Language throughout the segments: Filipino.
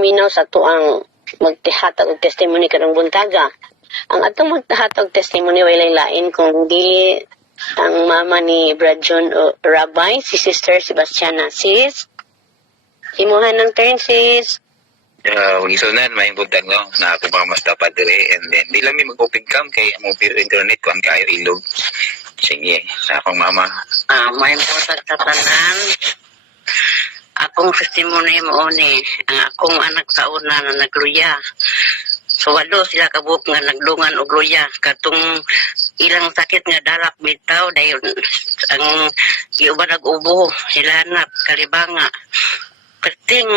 minaw sa tuang magtihatag og testimony karong buntaga. Ang atong magtihatag testimony way lain kung dili ang mama ni Brad John o Rabbi, si Sister Sebastiana. Sis, imuhan ng turn, sis. Isunan, may buntag no, na ako mga mas dapat dire, and then di lang may mag-open cam kay among internet kuan kayo ilog. Sige, sa akong mama. May buntag sa tanan. Akong testimony mo ni, ang akong anak sa una na nagluya. So walo sila kabuk nga nagdungan og luya. Katong ilang sakit nga dalak bitaw dayon ang iuban nag-ubo, hilanap, kalibanga. Perting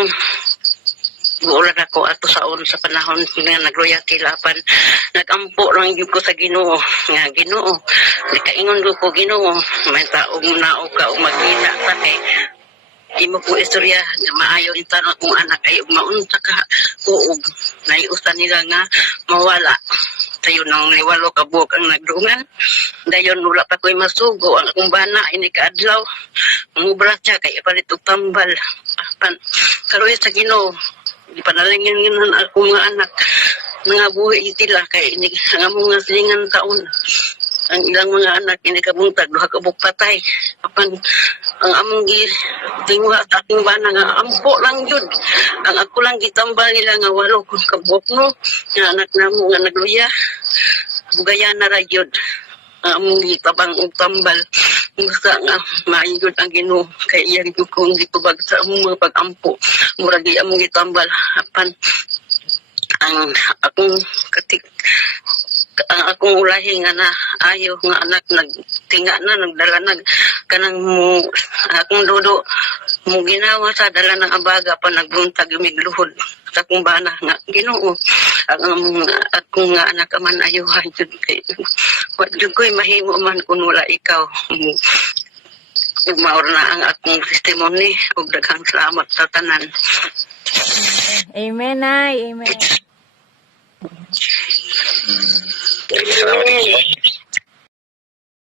buulan ako ato saon sa panahon nga nagluya kilapan. Nagampo lang yun ko sa Ginoo. Nga Ginoo, nikaingon ko Ginoo, may taong naog ka o magina sa kay imo ko istorya nga maayo intan akong anak ay maunta ka kuog naiusan nila nga mawala tayo nang liwalo ka buok ang nagdungan dayon wala pa ko'y masugo ang akong bana ini kaadlaw mubra siya kay ipalit og tambal karoy sa Ginoo ipanalangin nginan akong mga anak nga buhi itila kay ini ang among nga silingan taon ang ilang mga anak ini kabuntag duha ka patay apan ang among tingwa sa aking bana nga ampo lang yun ang ako lang gitambal nila nga walo kung kabuk no nga anak namo nga nagluya bugaya na ra yun ang among gitabang og tambal musa nga maayod ang Ginoo kay iyang kung gitubag sa among mga pag-ampo murag di among gitambal apan ang akong ang akong ulahi nga na ayaw nga anak nagtinga na nagdala nag kanang akong dudo mo ginawa sa dala ng abaga pa nagbuntag umigluhod sa akong bana nga Ginoo ang akong nga anak man ayuhan jud kay wa jud ko'y mahimo man kun wala ikaw maor na ang akong testimony ug daghang salamat sa tanan. Amen, ay. Amen.